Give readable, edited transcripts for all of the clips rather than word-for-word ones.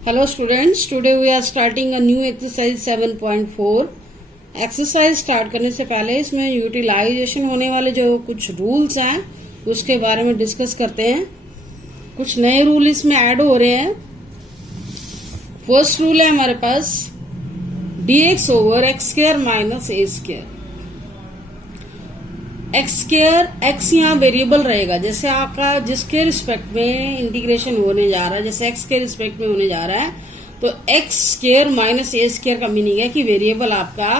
Hello students, today we are starting a new exercise 7.4. Exercise start करने से पहले इसमें यूटिलाइजेशन होने वाले जो कुछ रूल्स हैं उसके बारे में डिस्कस करते हैं। कुछ नए रूल इसमें ऐड हो रहे हैं। फर्स्ट रूल है हमारे पास dx over x square minus a square. X square x यहाँ वेरिएबल रहेगा, जैसे आपका जिसके रिस्पेक्ट में इंटीग्रेशन होने जा रहा है, जैसे एक्स के रिस्पेक्ट में होने जा रहा है, तो x square minus a square का मीनिंग है कि वेरिएबल आपका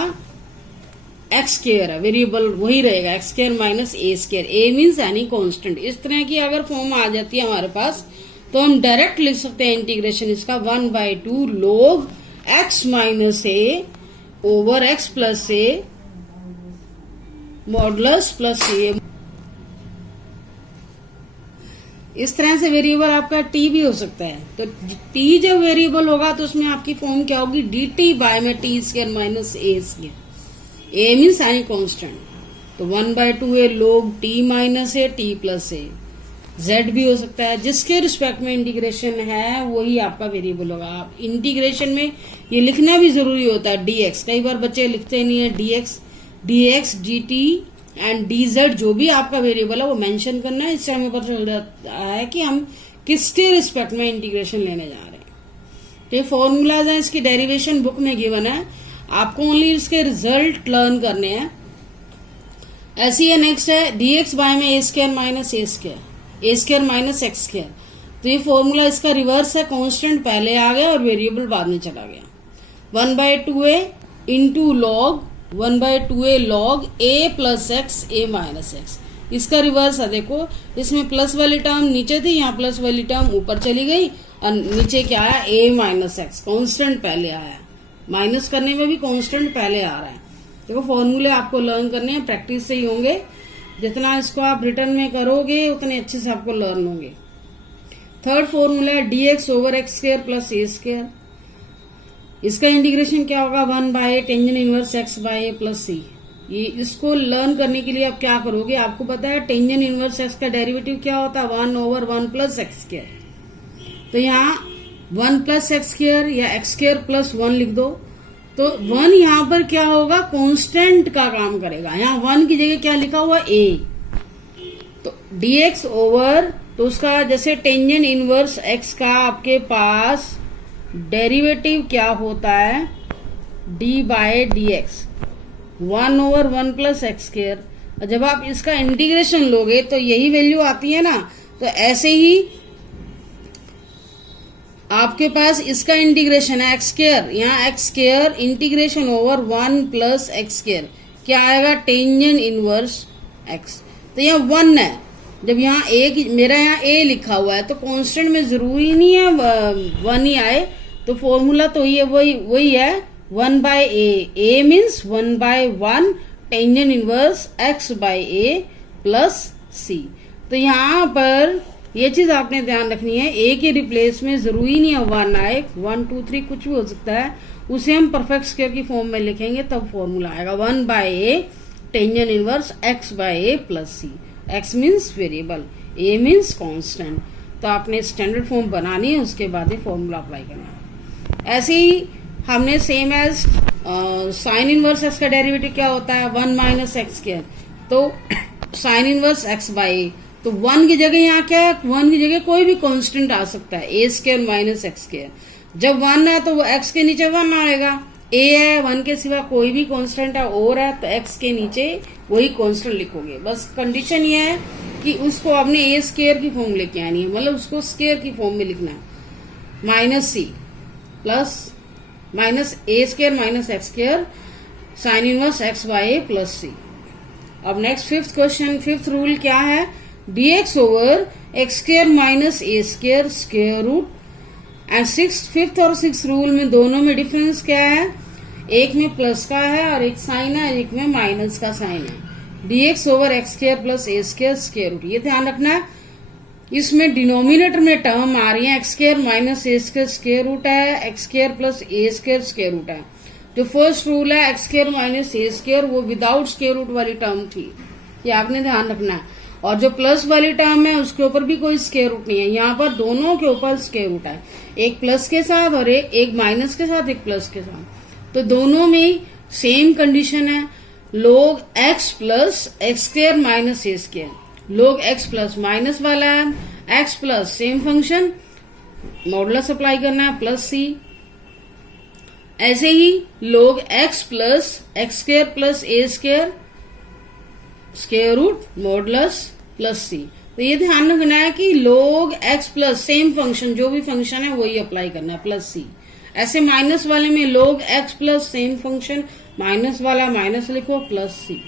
एक्स स्क्वायर है, वेरिएबल वही रहेगा x square minus a square. A means any constant. इस तरह की अगर फॉर्म आ जाती है हमारे पास तो हम डायरेक्ट लिख सकते हैं इंटीग्रेशन इसका 1/2 log एक्स माइनस ए ओवर एक्स प्लस ए मॉडुलस प्लस ए। इस तरह से वेरिएबल आपका टी भी हो सकता है। तो टी जब वेरिएबल होगा तो उसमें आपकी फॉर्म क्या होगी, डी टी बाय में T square minus a square. A means any constant, तो 1/2 a log T minus A T plus A. Z भी हो सकता है, जिसके रिस्पेक्ट में इंटीग्रेशन है वही आपका वेरिएबल होगा। आप इंटीग्रेशन में ये लिखना भी जरूरी होता है डीएक्स। कई बार बच्चे लिखते नहीं है डीएक्स dt एंड dz, जो भी आपका वेरिएबल है वो मेंशन करना है। इससे हमें पता चल जाता है कि हम किसके रिस्पेक्ट में इंटीग्रेशन लेने जा रहे हैं। तो ये फॉर्मूलाज हैं, इसकी डेरिवेशन बुक में गिवन है, आपको ओनली इसके रिजल्ट लर्न करने हैं। ऐसी है नेक्स्ट है dx बाय में ए square minus a square minus x square. तो ये फॉर्मूला इसका रिवर्स है, कांस्टेंट पहले आ गया और वेरिएबल बाद में चला गया। 1/2 a into log 1/2 a log a plus x a minus x. इसका रिवर्स है, देखो इसमें प्लस वाली टर्म नीचे थी, यहाँ प्लस वाली टर्म ऊपर चली गई और नीचे क्या आया a माइनस एक्स। कॉन्स्टेंट पहले आया, माइनस करने में भी कॉन्स्टेंट पहले आ रहा है। देखो फॉर्मूले आपको लर्न करने हैं, प्रैक्टिस से ही होंगे। जितना इसको आप रिटर्न में करोगे उतने अच्छे से आपको लर्न होंगे। थर्ड फॉर्मूला है dx over x square plus ए स्क्वायर। इसका इंटीग्रेशन क्या होगा, 1/a tangent inverse x by a plus c. ये इसको लर्न करने के लिए आप क्या करोगे, आपको पता है टेंजेंट इनवर्स x का डेरिवेटिव क्या होता है, 1/1 प्लस एक्स स्क्वायर। तो यहाँ 1 प्लस एक्स स्क्वायर या एक्स स्क्वायर प्लस 1 लिख दो। तो 1 यहाँ पर क्या होगा, कांस्टेंट का काम करेगा। यहाँ 1 की जगह क्या लिखा हुआ a, तो dx ओवर, तो उसका जैसे टेंजेंट इनवर्स x का आपके पास डेरिवेटिव क्या होता है, d by D X 1/1 plus x square. जब आप इसका इंटीग्रेशन लोगे तो यही वैल्यू आती है ना। तो ऐसे ही आपके पास इसका इंटीग्रेशन है एक्स स्क्वायर, यहाँ x square integration over 1 plus x square क्या आएगा, टेंजेंट इनवर्स एक्स। तो यहाँ 1 है, जब यहाँ मेरा यहाँ a लिखा हुआ है तो कांस्टेंट में जरूरी नहीं है 1 ही आए। तो फॉर्मूला तो ये वही है 1/a। a means 1/1 tangent inverse x by a plus c। तो यहाँ पर ये चीज आपने ध्यान रखनी है, a के रिप्लेस में जरूरी नहीं है 1 आए, 1 2 3 कुछ भी हो सकता है। उसे हम परफेक्ट स्क्वायर की फॉर्म में लिखेंगे तब फॉर्मूला आएगा 1/a tangent inverse x by a plus c। x means variable, a means constant. तो आपने स्टैंडर्ड फॉर्म बनानी है, उसके बाद ही फॉर्मूला अप्लाई करना है। ऐसे ही हमने same as sine inverse X का डेरिवेटिव क्या होता है, 1 माइनस एक्स स्क्वायर। तो sine inverse x by A, तो 1 की जगह यहाँ क्या है, 1 की जगह कोई भी कांस्टेंट आ सकता है, ए स्क्वायर माइनस एक्स स्क्वायर। जब 1 है तो वो एक्स के नीचे 1 आएगा, ए है 1 के सिवा कोई भी कांस्टेंट है और है तो एक्स के नीचे वही कांस्टेंट लिखोगे। बस कंडीशन ये है कि उसको आपने ए स्क्वायर की फॉर्म लेके आनी है, मतलब उसको स्क्वायर की फॉर्म में लिखना है। Minus c plus minus a square minus x square sine inverse x by a plus c. अब next fifth question, fifth rule क्या है, dx over x square minus a square square root. And fifth और six rule में दोनों में difference क्या है, एक में प्लस का है और एक साइन है, एक में माइनस का साइन है। dx over x square plus ए स्क्वायर स्क्वायर रूट, ये ध्यान रखना है। इसमें डिनोमिनेटर में टर्म आ रही है x square minus a square square root है, एक्स स्क्वायर प्लस ए स्क्वायर स्क्वायर रूट है। जो फर्स्ट रूल है x square minus a square, वो विदाउट स्क्वायर रूट वाली टर्म थी, ये आपने ध्यान रखना है। और जो प्लस वाली टर्म है उसके ऊपर भी कोई स्क्वायर रूट नहीं है। यहाँ पर दोनों के ऊपर स्क्वायर रूट है, एक प्लस के साथ और एक माइनस के साथ, एक प्लस के साथ। तो दोनों में सेम कंडीशन है, log x plus x square minus a square. log x plus minus वाला है, x plus same function, modulus apply करना है प्लस सी। ऐसे ही log x plus x square plus ए square square root modulus plus c. तो ये ध्यान रखना है कि log x plus same function, जो भी फंक्शन है वही अप्लाई करना है प्लस सी। ऐसे माइनस वाले में log x plus same function, minus वाला माइनस लिखो प्लस सी।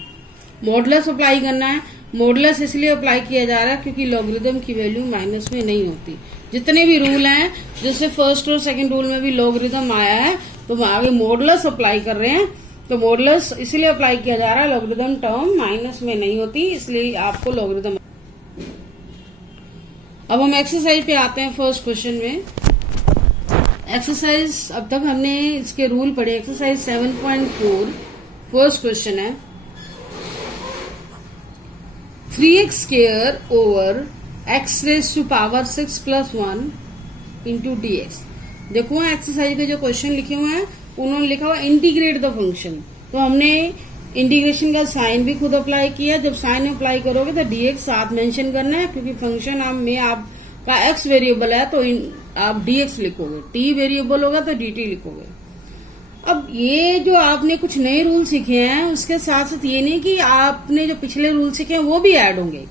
मॉडुलस अप्लाई करना है, मॉडुलस इसलिए अप्लाई किया जा रहा है क्योंकि लॉगरिथम की वैल्यू माइनस में नहीं होती। जितने भी रूल हैं, जैसे फर्स्ट और सेकंड रूल में भी लॉगरिथम आया है, तो हम आगे मॉडुलस अप्लाई कर रहे हैं। तो मॉडुलस इसलिए अप्लाई किया जा रहा है, लॉगरिथम टर्म माइनस में नहीं होती, इसलिए आपको लॉगरिथम। अब हम एक्सरसाइज पे आते हैं। फर्स्ट क्वेश्चन में एक्सरसाइज, अब तक हमने इसके रूल पढ़े। एक्सरसाइज 7.4 फर्स्ट क्वेश्चन है 3x square over x raise to power 6 plus 1 into dx। देखो एक्सरसाइज के जो क्वेश्चन लिखे हुए हैं उन्होंने लिखा हुआ इंटीग्रेट द फंक्शन। तो हमने इंटीग्रेशन का साइन भी खुद अप्लाई किया। जब साइन अप्लाई करोगे तो dx साथ मेंशन करना है, क्योंकि फंक्शन में आपका x वेरिएबल है तो आप dx लिखोगे, t वेरिएबल होगा तो dt लिखोगे। अब ये जो आपने कुछ नए रूल सीखे हैं, उसके साथ साथ ये नहीं कि आपने जो पिछले रूल सीखे हैं वो भी ऐड होंगे।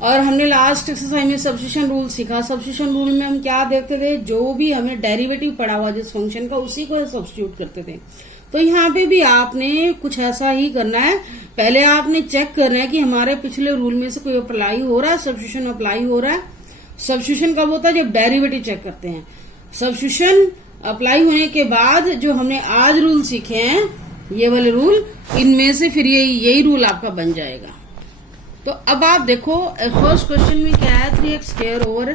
और हमने लास्ट एक्सरसाइज में सब्स्टिट्यूशन रूल सीखा। सब्स्टिट्यूशन रूल में हम क्या देखते थे, जो भी हमें डेरिवेटिव पड़ा हुआ जिस फंक्शन का, उसी को सब्स्टिट्यूट करते थे। तो यहाँ पे भी आपने कुछ ऐसा ही करना है। पहले आपने चेक करना है कि हमारे पिछले रूल में से कोई अप्लाई हो रहा है, सब्स्टिट्यूशन अप्लाई हो रहा है। सब्स्टिट्यूशन कब होता है, जब डेरिवेटिव चेक करते हैं। सब्स्टिट्यूशन अप्लाई होने के बाद जो हमने आज रूल सीखे हैं, ये वाले रूल, इनमें से फिर यही रूल आपका बन जाएगा। तो अब आप देखो फर्स्ट क्वेश्चन में क्या है, 3x square over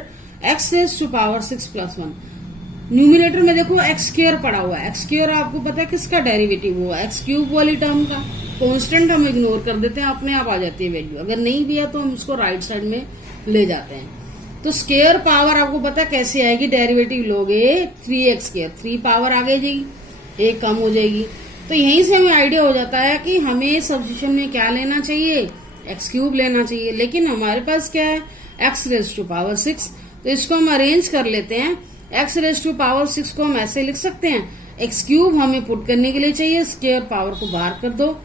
x raise to power 6 plus 1। Numerator में देखो x स्क्वायर पड़ा हुआ है। x स्क्वायर आपको पता है किसका डेरिवेटिव हुआ, x क्यूब वाली टर्म का। कांस्टेंट हम इग्नोर कर देते हैं, अपने आप आ जाती है वैल्यू। अगर नहीं भी है तो हम उसको राइट साइड में ले जाते हैं। तो स्क्वायर पावर आपको पता है कैसे आएगी, डेरिवेटिव लोगे 3x स्क्वायर, 3 पावर आगे जाएगी, 1 कम हो जाएगी। तो यहीं से हमें आइडिया हो जाता है कि हमें सब्स्टिट्यूशन में क्या लेना चाहिए, एक्स क्यूब लेना चाहिए। लेकिन हमारे पास क्या है, एक्स रेज टू पावर 6। तो इसको हम अरेंज कर लेते हैं। एक्स रेज टू पावर 6 को हम ऐसे लिख सकते हैं, एक्स क्यूब हमें पुट करने के लिए चाहिए, स्क्वायर पावर को बाहर कर दो,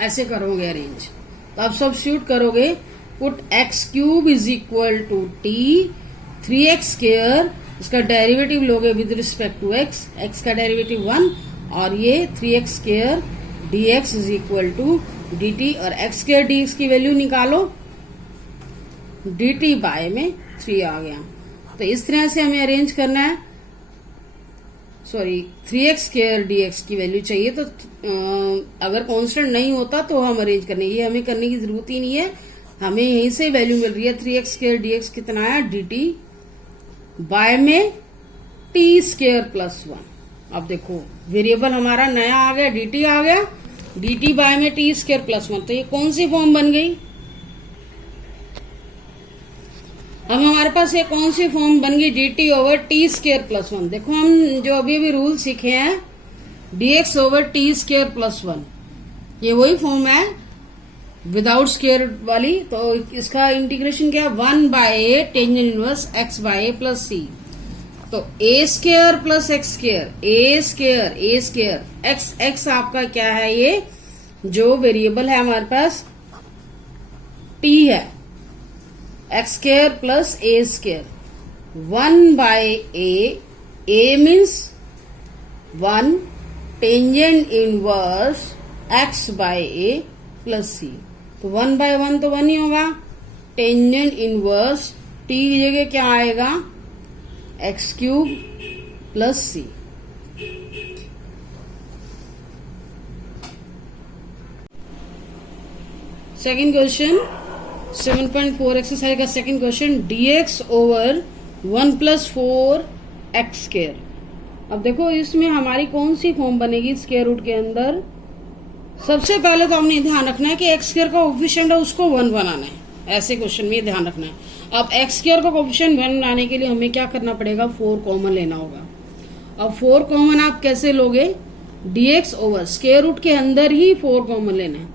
ऐसे करोगे अरेंज। तो अब सब्स्टिट्यूट करोगे, put X cube is equal to T 3x square, इसका डेरिवेटिव लोगे with respect to x, x का डेरिवेटिव 1, और ये 3x square dx is equal to dt, और x स्क्वायर dx की वैल्यू निकालो, dt बाय में 3 आ गया। तो इस तरह से हमें अरेंज करना है। सॉरी, 3x स्क्वायर dx की वैल्यू चाहिए। तो अगर कांस्टेंट नहीं होता तो हम अरेंज करने, ये हमें करने की जरूरत ही नहीं है, हमें यहीं से वैल्यू मिल रही है। 3x स्क्वायर dx कितना है, dt बाय में t स्क्वायर प्लस 1। अब देखो वेरिएबल हमारा नया आ गया, dt आ गया, dt बाय में t स्क्वायर प्लस 1। तो ये कौन सी फॉर्म बन गई, अब हमारे पास ये कौन सी फॉर्म बन गई, dt over t square plus 1। देखो हम जो अभी अभी रूल सीखे हैं, dx over t square plus 1, ये वही फॉर्म है विदाउट स्क्वायर वाली। तो इसका इंटीग्रेशन क्या है, 1 by a tangent inverse x by a plus c. तो a square plus x square, a square a square, x x आपका क्या है, ये जो वेरिएबल है हमारे पास t है, x square plus A square, 1 by a means 1 tangent inverse x by a plus c. तो 1 बाय 1 तो 1 ही होगा, टेंजेंट इनवर्स t की जगह क्या आएगा, एक्स क्यूब प्लस सी। सेकेंड क्वेश्चन 7.4 एक्सरसाइज का second question, dx over 1 plus 4 x square. अब देखो इसमें हमारी कौन सी फॉर्म बनेगी, स्क्वायर रूट के अंदर सबसे पहले तो हमने ध्यान रखना है कि एक्स स्क्वायर का कोफिशिएंट है उसको 1 बनाना है। ऐसे क्वेश्चन में ध्यान रखना है। अब एक्स स्क्वायर का कोफिशिएंट 1 बनाने के लिए हमें क्या करना पड़ेगा, 4 कॉमन लेना होगा। अब 4 कॉमन आप कैसे लोगे, dx ओवर स्क्वायर रूट के अंदर ही 4 कॉमन लेना है।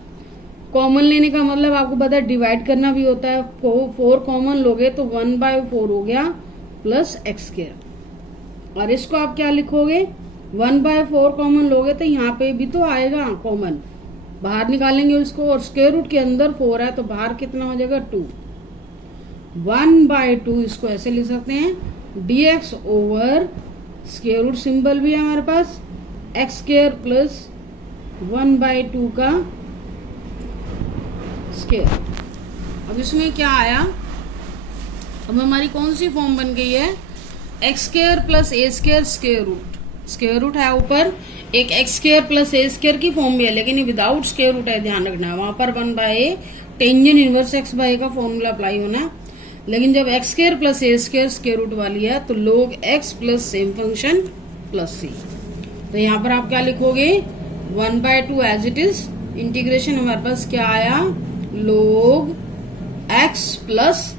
कॉमन लेने का मतलब आपको पता है डिवाइड करना भी होता है। 4 कॉमन लोगे तो 1/4 हो गया प्लस एक्स स्क्वायर। और इसको आप क्या लिखोगे, 1/4 कॉमन लोगे तो यहाँ पे भी तो आएगा कॉमन, बाहर निकालेंगे उसको। और स्क्वायर रूट के अंदर 4 है तो बाहर कितना हो जाएगा 2। 1/2 इसको ऐसे लिख सकते हैं, dx over square root symbol भी है हमारे पास, एक्स स्क्वायर प्लस 1/2 का स्क्वायर। अब इसमें क्या आया, अब हमारी कौन सी फॉर्म बन गई है, एक्स स्क्वायर प्लस ए स्क्वायर स्क्वायर रूट है ऊपर, एक एक्स स्क्वायर प्लस ए स्क्वायर की फॉर्म भी है लेकिन ये विदाउट स्क्वायर रूट है, ध्यान रखना है। वहां पर 1/a tangent inverse x by का फॉर्मूला अप्लाई होना है। लेकिन जब एक्स स्क्वायर प्लस ए स्क्वायर स्क्वायर रूट वाली है तो log x plus same function plus c। तो यहाँ पर आप क्या लिखोगे, 1/2 एज इट इज, इंटीग्रेशन हमारे पास क्या आया, log x plus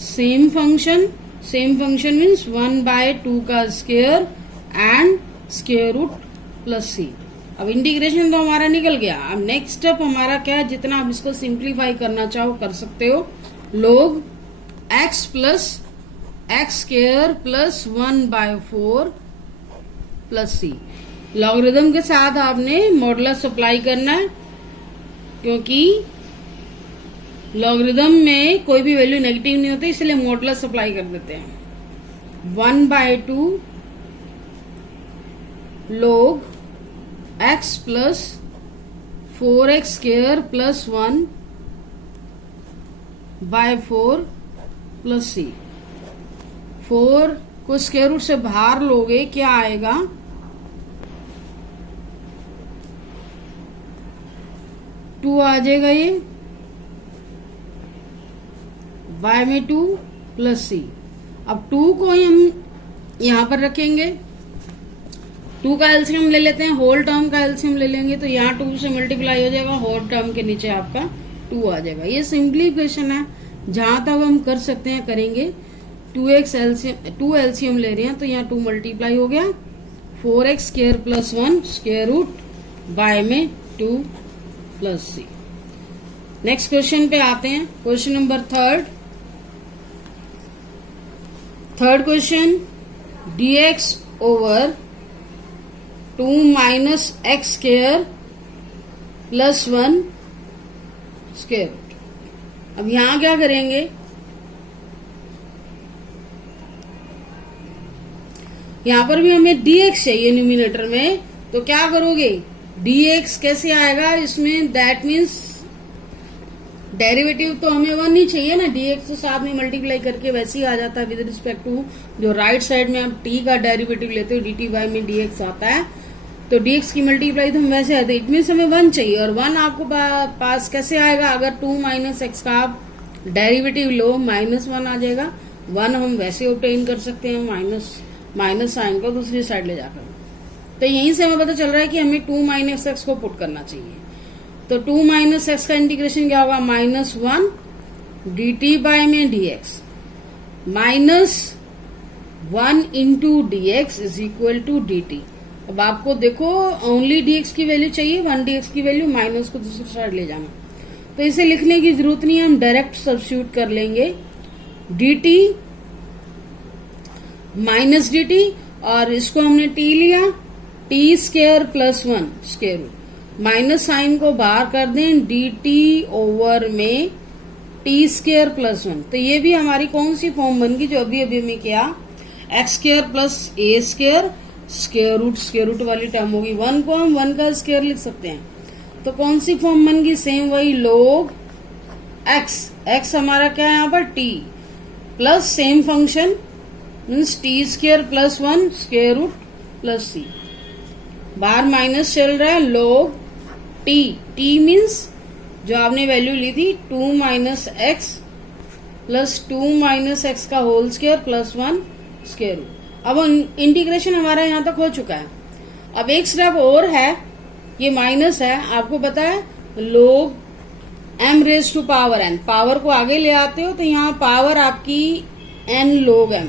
same function means 1/2 का square and square root plus c। अब इंटीग्रेशन तो हमारा निकल गया। अब नेक्स्ट स्टेप हमारा क्या है, जितना आप इसको सिंप्लीफाई करना चाहो कर सकते हो, log x plus x square plus 1/4 plus c। Logarithm के साथ आपने मॉडुलस अप्लाई करना है, क्योंकि लॉगरिथम में कोई भी वैल्यू नेगेटिव नहीं होती, इसलिए मॉडुलस अप्लाई कर देते हैं। 1/2 log x plus 4x square plus 1/4 plus c। 4 को स्क्वायर रूट से बाहर लोगे क्या आएगा, 2 आ जाएगा, ये y में 2 प्लस c। अब 2 को ही हम यहां पर रखेंगे, 2 का एलसीएम ले लेते हैं, होल टर्म का एलसीएम ले लेंगे तो यहाँ 2 से मल्टीप्लाई हो जाएगा, होल टर्म के नीचे आपका 2 आ जाएगा। ये सिंप्लीफिकेशन है, जहां तक हम कर सकते हैं करेंगे। 2 एलसीएम ले रहे हैं तो यहाँ 2 मल्टीप्लाई हो गया, 4x square plus 1 square root y में 2 प्लस c। नेक्स्ट क्वेश्चन पे आते हैं, question number third question, dx over 2 minus x square plus 1 square root. अब यहां क्या करेंगे, यहां पर भी हमें dx चाहिए न्यूमिनेटर में, तो क्या करोगे, dx कैसे आएगा इसमें, दैट मीन्स डेरिवेटिव तो हमें 1 ही चाहिए ना, dx तो साथ में मल्टीप्लाई करके वैसे ही आ जाता है विद रिस्पेक्ट टू जो राइट साइड में आप t का डेरिवेटिव लेते हो, dt y में dx आता है, तो dx की मल्टीप्लाई तो हम वैसे आते, इट मीन्स हमें 1 चाहिए। और 1 आपको पास कैसे आएगा, अगर 2 माइनस एक्स का आप डेरिवेटिव लो -1 आ जाएगा। 1 हम वैसे ऑब्टेन कर सकते हैं माइनस साइन को दूसरी साइड ले जाकर। तो यहीं से हमें पता चल रहा है कि हमें 2 माइनस एक्स को पुट करना चाहिए। तो 2 माइनस एक्स का इंटीग्रेशन क्या होगा, -1 dt बाय में dx -1 into dx is equal to dt। अब आपको देखो ओनली dx की वैल्यू चाहिए, 1 dx की वैल्यू, माइनस को दूसरी साइड ले जाना, तो इसे लिखने की जरूरत नहीं है, हम डायरेक्ट सब्स्टिट्यूट कर लेंगे, dt माइनस dt, और इसको हमने t लिया, t square plus 1 square root, minus sine को बाहर कर दें, dt ओवर में t स्क्वायर प्लस 1। तो ये भी हमारी कौन सी फॉर्म बन गई जो अभी हमने किया, एक्स स्क्वायर प्लस ए स्क्वायर स्क्वायर रूट वाली टर्म होगी। 1 को हम 1 का स्क्वायर लिख सकते हैं, तो कौन सी फॉर्म बन गई, सेम वही, log x हमारा क्या है यहाँ पर t plus same function means t square plus 1 square root plus c, बाहर माइनस चल रहा है, log t मीन्स जो आपने वैल्यू ली थी 2 minus x plus 2 minus x का whole square plus 1 square root. अब इंटीग्रेशन हमारा यहां तक हो चुका है। अब एक स्टेप और है, ये माइनस है, आपको पता है log m raise to power n, power को आगे ले आते हो तो यहाँ पावर आपकी n log m,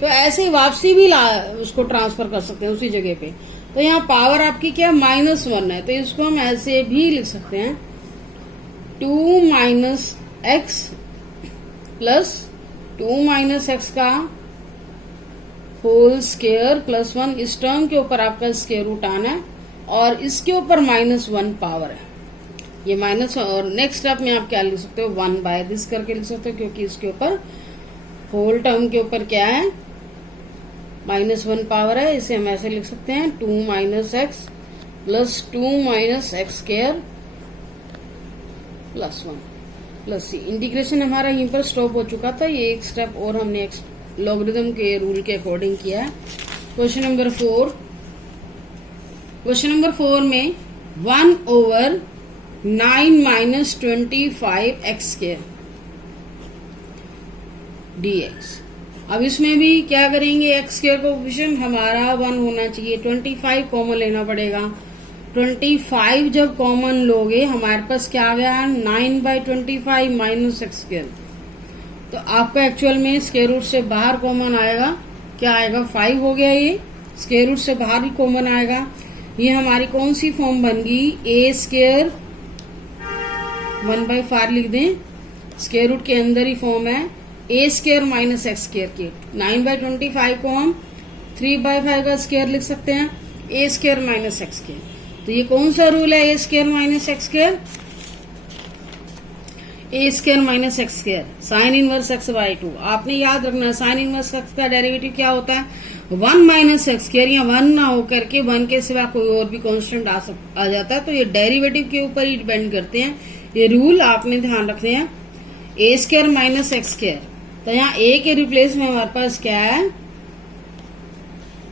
तो ऐसे ही वापसी भी उसको ट्रांसफर कर सकते हैं उसी जगह पे। तो यहाँ पावर आपकी क्या -1 है, तो इसको हम ऐसे भी लिख सकते हैं 2 - x प्लस 2 - x का होल स्क्वायर प्लस 1, इस टर्म के ऊपर आपका स्क्वायर रूट आना है और इसके ऊपर -1 पावर है, ये माइनस। और नेक्स्ट स्टेप में आप क्या लिख सकते हो 1/दिस करके लिख सकते हो, क्योंकि इसके ऊपर होल टर्म के ऊपर क्या है -1 पावर है। इसे हम ऐसे लिख सकते हैं 2 - x plus 2 - x square plus 1 plus c। Integration हमारा यहीं पर स्टॉप हो चुका था, ये एक स्टेप और हमने लॉगरिथम के रूल के अकॉर्डिंग किया है। क्वेश्चन नंबर 4, क्वेश्चन नंबर 4 में 1/9 - 25 x स्क्वायर dx। अब इसमें भी क्या करेंगे, x स्क्वायर कोएफिशिएंट हमारा 1 होना चाहिए, 25 कॉमन लेना पड़ेगा। 25 जब कॉमन लोगे हमारे पास क्या आ गया 9/25 माइनस x स्क्वायर, तो आपका एक्चुअल में स्क्वायर रूट से बाहर कॉमन आएगा, क्या आएगा 5 हो गया, ये स्क्वायर रूट से बाहर ही कॉमन आएगा। ये हमारी कौन सी फॉर्म बन गई, a स्क्वायर 1/4 लिख दें, स्क्वायर रूट के अंदर ही फॉर्म है a square minus x square की। 9/25 को हम 3/5 का स्क्वायर लिख सकते हैं, a square minus x square. तो ये कौन सा रूल है, a square minus x square, a square minus x square sine inverse x/2। आपने याद रखना साइन इनवर्स x का डेरिवेटिव क्या होता है 1 माइनस x स्क्वायर, या 1 ना होकर के 1 के सिवा कोई और भी कांस्टेंट आ जाता है, तो ये डेरिवेटिव के ऊपर ही डिपेंड करते हैं। ये रूल आपने ध्यान रखने हैं, a square minus x square, तो यहाँ a के रिप्लेस में हमारे पास क्या है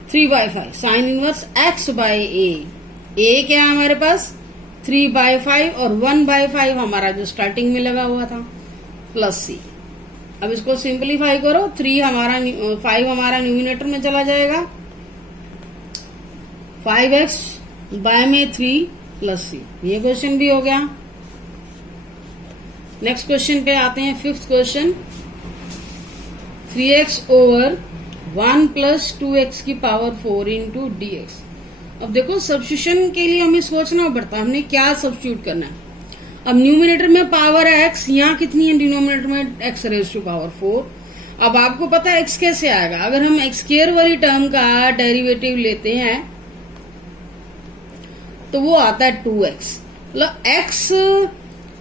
3/5 साइन इनवर्स x/a। a क्या है हमारे पास 3/5 और 1/5 हमारा जो स्टार्टिंग में लगा हुआ था प्लस c। अब इसको सिंपलीफाई करो, 5 हमारा न्यूमिनेटर में चला जाएगा, 5x बाय में 3 प्लस c। ये क्वेश्चन भी हो गया। नेक्स्ट क्वेश्चन पे आते हैं, 5th question, 3x over 1 plus 2x की पावर 4 इंटू dx। अब देखो सब्स्टिट्यूशन के लिए हमें सोचना पड़ता है हमने क्या सब्स्टिट्यूट करना है। अब न्यूमिनेटर में पावर है x, यहाँ कितनी है डिनोमिनेटर में x रेज टू पावर 4। अब आपको पता है x कैसे आएगा, अगर हम x स्क्वायर वाली टर्म का डेरिवेटिव लेते हैं तो वो आता है 2x, मतलब x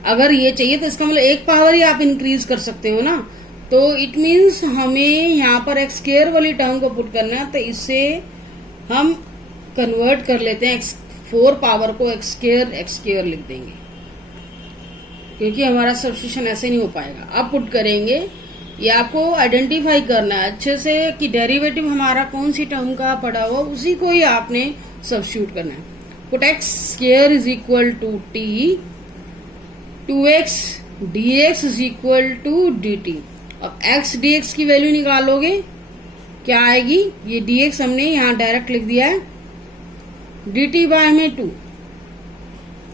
अगर ये चाहिए तो इसका मतलब एक पावर ही आप इंक्रीज कर सकते हो ना, तो इट मीन्स हमें यहाँ पर x स्क्वायर वाली टर्म को पुट करना है, तो इससे हम कन्वर्ट कर लेते हैं x4 पावर को x स्क्वायर लिख देंगे, क्योंकि हमारा सब्स्टिट्यूशन ऐसे नहीं हो पाएगा। अब पुट करेंगे, ये आपको आइडेंटिफाई करना है अच्छे से कि डेरिवेटिव हमारा कौन सी टर्म का पड़ा हुआ, उसी को ही आपने सब्स्टिट्यूट करना है। Put x square is equal to t, 2x dx is equal to dt। अब x dx की वैल्यू निकालोगे क्या आएगी, ये dx हमने यहाँ डायरेक्ट लिख दिया है, dt बाय में 2,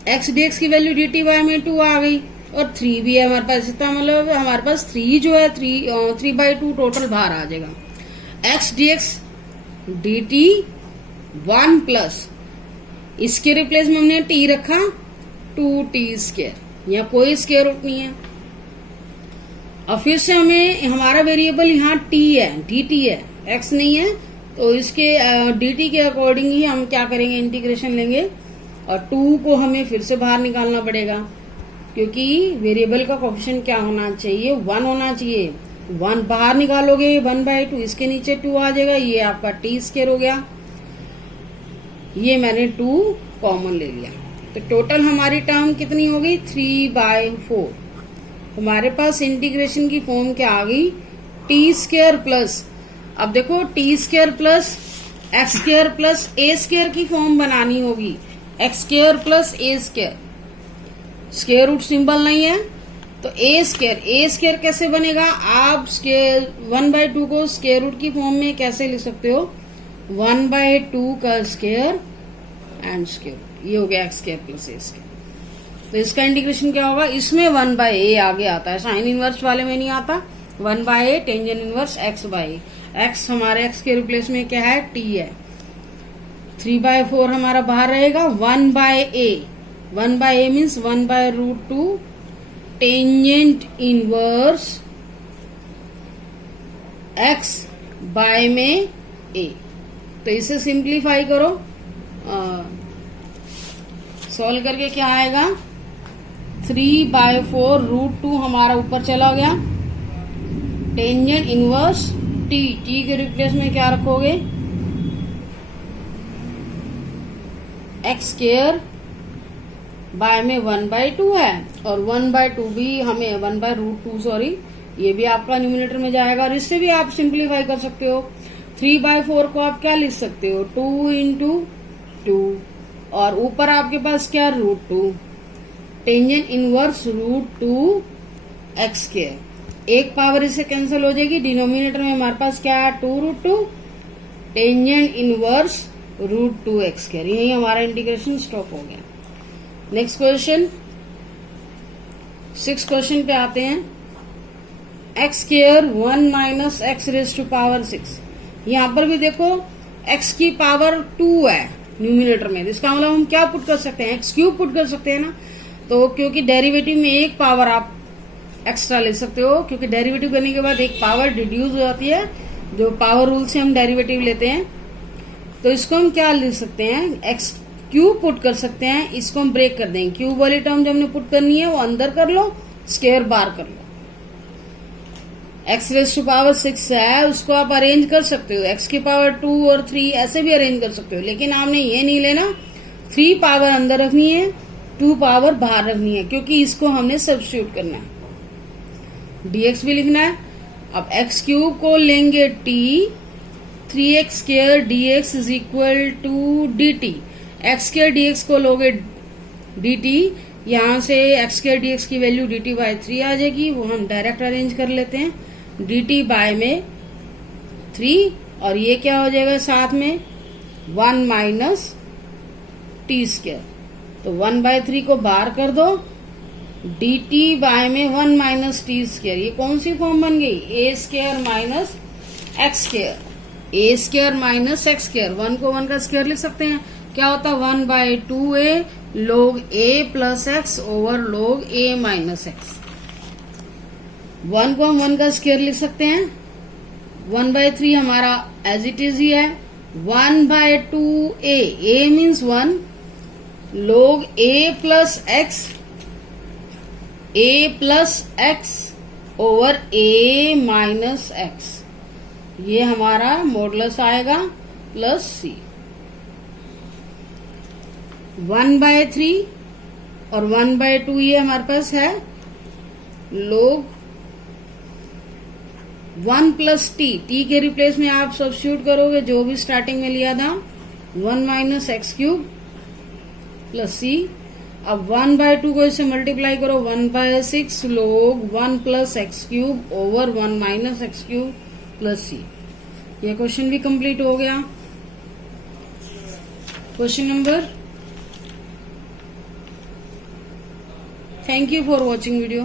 x dx की वैल्यू dt बाय में 2 आ गई, और 3 भी है हमारे पास, इसका मतलब हमारे पास 3 जो है 3/2 टोटल बाहर आ जाएगा। x dx dt 1 प्लस इसके रिप्लेस में हमने t रखा 2t स्क्वायर, यहाँ कोई स्क्वायर रूट नहीं है। अब फिर से हमें हमारा वेरिएबल यहाँ t है, dt है, x नहीं है, तो इसके dt के अकॉर्डिंग ही हम क्या करेंगे इंटीग्रेशन लेंगे, और 2 को हमें फिर से बाहर निकालना पड़ेगा, क्योंकि वेरिएबल का कोएफिशिएंट क्या होना चाहिए 1 होना चाहिए। 1 बाहर निकालोगे 1/2, इसके नीचे 2 आ जाएगा, ये आपका t स्क्वायर हो गया। ये मैंने 2 कॉमन ले लिया, तो टोटल हमारी टर्म कितनी हो गई 3/4। हमारे पास इंटीग्रेशन की फॉर्म क्या आ गई t स्क्वायर प्लस, अब देखो t square plus x square plus a square की फॉर्म बनानी होगी, x square plus a square, square root symbol नहीं है तो a स्क्वायर कैसे बनेगा, आप स्क्वायर 1/2 को स्क्वायर रूट की फॉर्म में कैसे लिख सकते हो 1/2 का स्क्वायर एंड स्क्वायर रूट। ये हो गया एक्स स्क्वायर प्लस ए स्क्वायर। तो इसका इंटीग्रेशन क्या होगा, इसमें 1/a आगे आता है, साइन इनवर्स वाले में नहीं आता। 1/a tangent inverse x by a, x हमारे एक्स के रिप्लेस में क्या है, t है। 3/4 हमारा बाहर रहेगा, 1/a, 1/a means 1/√2 tangent inverse x by में a। तो इसे सिंप्लीफाई करो, सॉल्व करके क्या आएगा, 3/4√2 हमारा ऊपर चला गया, टेंजेंट इनवर्स t, t के रिप्लेस में क्या रखोगे, x स्क्वायर बाय में 1/2 है, और 1/2 भी हमें 1/√2 सॉरी, ये भी आपका न्यूमिनेटर में जाएगा। और इससे भी आप सिंप्लीफाई कर सकते हो। 3/4 को आप क्या लिख सकते हो, 2 × 2, और ऊपर आपके पास क्या, √2, टेंजेंट इनवर्स √2 x स्क्वायर। एक पावर इससे कैंसिल हो जाएगी, डिनोमिनेटर में हमारे पास क्या है, 2√2 टेंजेंट इनवर्स √2 x स्क्वायर। यही हमारा इंटीग्रेशन स्टॉप हो गया। नेक्स्ट क्वेश्चन, 6 क्वेश्चन पे आते हैं। x square 1 - x⁻⁶। यहाँ पर भी देखो x की पावर 2 है न्यूमिनेटर में, इसका मतलब हम क्या पुट कर सकते हैं, x³ पुट कर सकते हैं ना। तो क्योंकि डेरिवेटिव में एक पावर आप एक्स्ट्रा ले सकते हो, क्योंकि डेरिवेटिव करने के बाद एक पावर डिड्यूस हो जाती है, जो पावर रूल से हम डेरिवेटिव लेते हैं। तो इसको हम क्या लिख सकते हैं, x³ पुट कर सकते हैं। इसको हम ब्रेक कर देंगे, क्यूब वाली टर्म जो हमने पुट करनी है वो अंदर कर लो, स्क्वायर बाहर कर लो। x⁻⁶ है, उसको आप अरेंज कर सकते हो, x की पावर 2 और 3 ऐसे भी अरेंज कर सकते हो, लेकिन आपने ये नहीं लेना 3 पावर अंदर रखनी है, 2 पावर बाहर रखनी है, क्योंकि इसको हमने सब्स्टिट्यूट करना है। dx भी लिखना है। अब x³ को लेंगे t, 3x² dx = dt। x² dx को लोगे dt, यहाँ से x² dx की वैल्यू dt/3 आ जाएगी, वो हम डायरेक्ट अरेंज कर लेते हैं, dt/3, और ये क्या हो जाएगा साथ में 1 - t²। तो 1/3 को बाहर कर दो, dt/1 - t²। ये कौन सी फॉर्म बन गई, a² - x², a² - x²। 1 को 1 का स्क्वायर लिख सकते हैं, क्या होता है 1/2a log a + x over log a - x। 1 को हम 1 का स्क्वायर लिख सकते हैं, 1/3 हमारा एज इट इज ही है, 1/2a, a means 1 log a + x over a - x। ये हमारा मॉडुलस आएगा प्लस c। 1/3 और 1/2 ये हमारे पास है, log 1 + t के रिप्लेस में आप सब्स्टिट्यूट करोगे जो भी स्टार्टिंग में लिया था, 1 - x³ प्लस c। अब 1/2 को इससे मल्टीप्लाई करो, 1/6 log 1 + x³ over 1 - x³ plus c। यह क्वेश्चन भी कंप्लीट हो गया। Question number, thank you for watching video.